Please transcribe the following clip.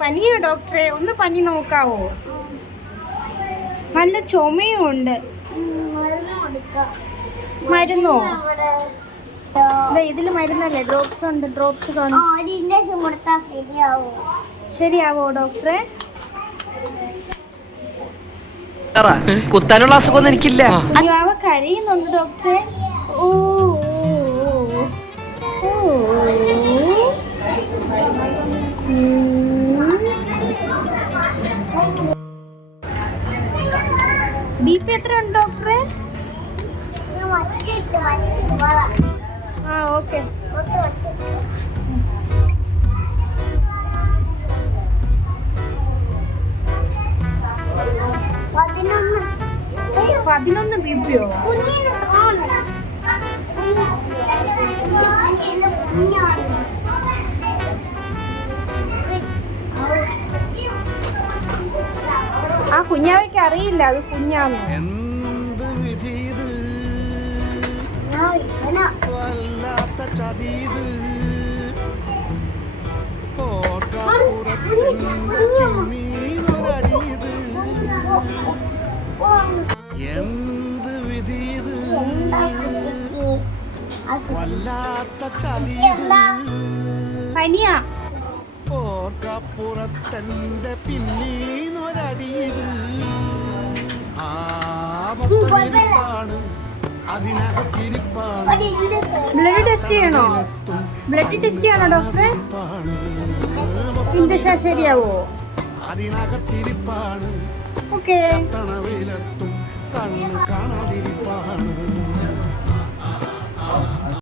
പനിയോ ഡോക്ടറെ? ഒന്ന് പനി നോക്കാവോ? നല്ല ചുമയും ഉണ്ട്. മരുന്നോ? ഇതില് മരുന്നല്ലേ? ഡ്രോപ്സ് ഉണ്ട്. ഡ്രോപ്സ് ശരിയാവോ ഡോക്ടറെ? കുത്താനുള്ള അസുഖമൊന്നും എനിക്കില്ല. അവ കരയുന്നുണ്ട് ഡോക്ടറെ. ഓ BP എത്ര ഉണ്ട് ഡോക്ടറെ? ഓക്കെ. 11 BPയോ? ആ കുഞ്ഞാവയ്ക്ക് അറിയില്ല അത് കുഞ്ഞാന്ന്. പനിയാ? ഓർക്കപ്പുറത്തന്റെ പിന്നീന്നൊരടിയത് അതിനകത്തിരിപ്പാണ്. ബ്ലഡ് ടെസ്റ്റ് ചെയ്യണോ? ബ്ലഡ് ടെസ്റ്റ് ചെയ്യണോ ഡോക്ടറെ? ഇഞ്ചക്ഷൻ ശരിയാവോ? അതിനകത്തിരിപ്പാണ്. ഓക്കെ. തണവിലെത്തും കണ്ണ് കാണാതിരിപ്പാണ്.